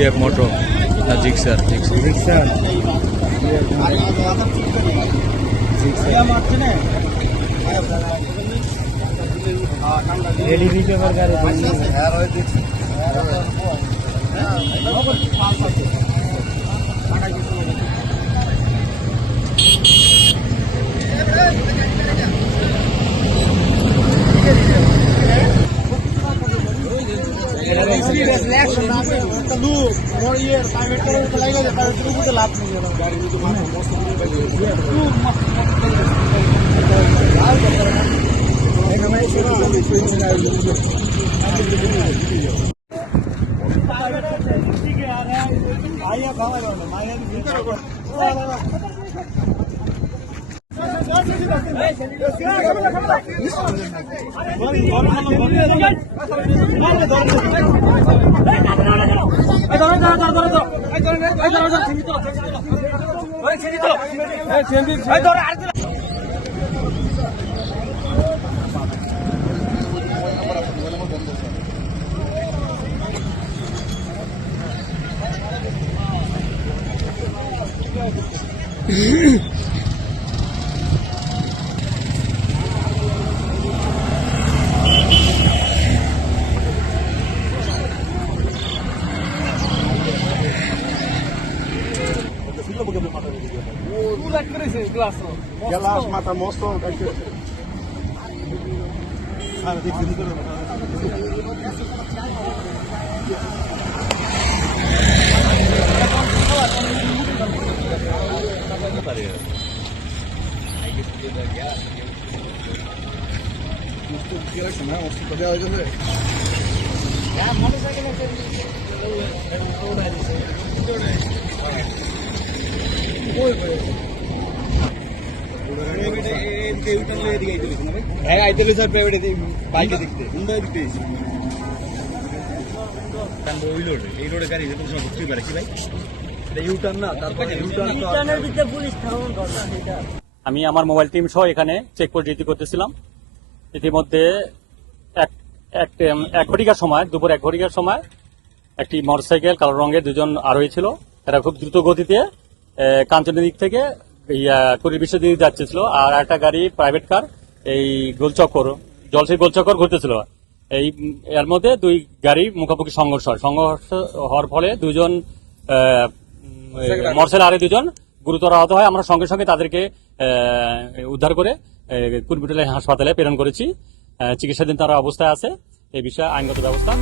GF motor না Gixxer Gixxer LED paper গাড়ি লাভ Gelas mata monstro আমি আমার মোবাইল টিম সহ এখানে চেকপোস্ট ডিউটি করতেছিলাম। ইতিমধ্যে এক ঘটিকার সময় দুপুর 1 ঘটিকার সময় একটি মোটরসাইকেল কালো রঙের দুজন আরোহী ছিল। এরা খুব দ্রুত গতিতে কাঞ্চনের দিক থেকে কুড়ির বিশ্বের দিকে যাচ্ছিল, আর একটা গাড়ি প্রাইভেট কার এই জলসি গোলচক্কর ঘুরতেছিল। এর মধ্যে দুই গাড়ি মুখোমুখি সংঘর্ষ হওয়ার ফলে দুজন মোটরসাইকেল আরে দুজন গুরুতর আহত হয়। আমরা সঙ্গে সঙ্গে তাদেরকে উদ্ধার করে কুড়িবিটুলা হাসপাতালে প্রেরণ করেছি। চিকিৎসাধীন তারা অবস্থায় আছে। এই বিষয়ে আইনগত ব্যবস্থা